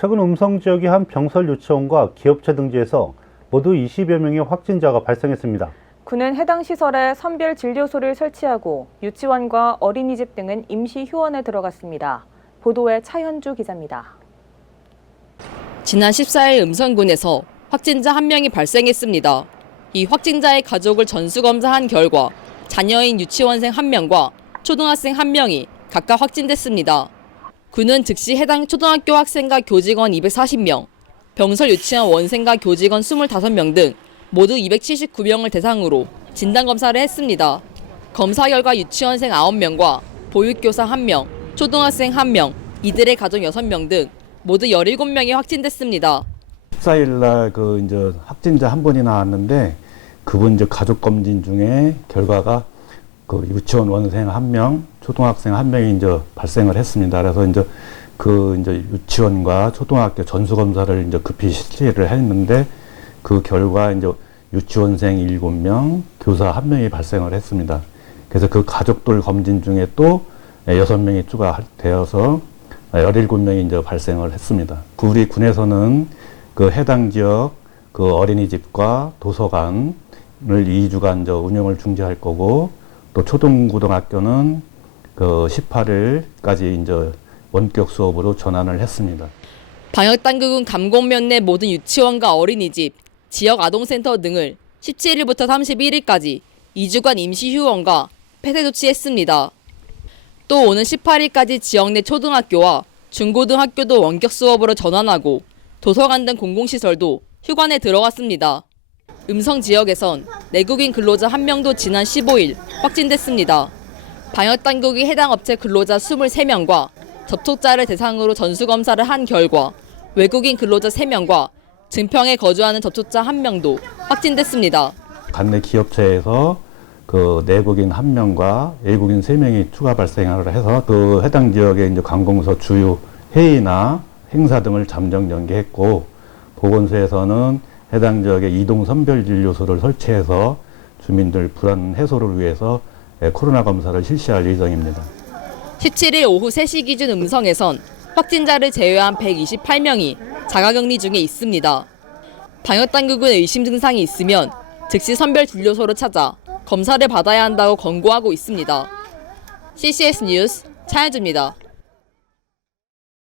최근 음성 지역의 한 병설 유치원과 기업체 등지에서 모두 20여 명의 확진자가 발생했습니다. 군은 해당 시설에 선별 진료소를 설치하고 유치원과 어린이집 등은 임시 휴원에 들어갔습니다. 보도에 차현주 기자입니다. 지난 14일 음성군에서 확진자 한 명이 발생했습니다. 이 확진자의 가족을 전수 검사한 결과 자녀인 유치원생 한 명과 초등학생 한 명이 각각 확진됐습니다. 군은 즉시 해당 초등학교 학생과 교직원 240명, 병설 유치원 원생과 교직원 25명 등 모두 279명을 대상으로 진단검사를 했습니다. 검사 결과 유치원생 9명과 보육교사 1명, 초등학생 1명, 이들의 가족 6명 등 모두 17명이 확진됐습니다. 14일 날그 이제 확진자 한 분이 나왔는데 그분 이제 가족 검진 중에 결과가 그 유치원 원생 한 명, 초등학생 한 명이 이제 발생을 했습니다. 그래서 이제 그 이제 유치원과 초등학교 전수 검사를 이제 급히 실시를 했는데 그 결과 이제 유치원생 7명, 교사 한 명이 발생을 했습니다. 그래서 그 가족들 검진 중에 또 6명이 추가되어서 17명이 이제 발생을 했습니다. 그 우리 군에서는 그 해당 지역 그 어린이집과 도서관을 2주간 저 운영을 중지할 거고 또 초등고등학교는 그 18일까지 이제 원격 수업으로 전환을 했습니다. 방역 당국은 감곡면 내 모든 유치원과 어린이집, 지역 아동센터 등을 17일부터 31일까지 2주간 임시 휴원과 폐쇄 조치했습니다. 또 오는 18일까지 지역 내 초등학교와 중고등학교도 원격 수업으로 전환하고 도서관 등 공공시설도 휴관에 들어갔습니다. 음성 지역에선 내국인 근로자 한 명도 지난 15일 확진됐습니다. 방역당국이 해당 업체 근로자 23명과 접촉자를 대상으로 전수검사를 한 결과 외국인 근로자 3명과 증평에 거주하는 접촉자 1명도 확진됐습니다. 관내 기업체에서 그 내국인 한 명과 외국인 세 명이 추가 발생을 해서 그 해당 지역의 이제 관공서 주요 회의나 행사 등을 잠정 연기했고 보건소에서는 해당 지역에 이동 선별 진료소를 설치해서 주민들 불안 해소를 위해서 예, 코로나 검사를 실시할 예정입니다. 17일 오후 3시 기준 음성에선 확진자를 제외한 128명이 자가격리 중에 있습니다. 방역당국은 의심 증상이 있으면 즉시 선별 진료소로 찾아 검사를 받아야 한다고 권고하고 있습니다. CCS 뉴스 차현주입니다.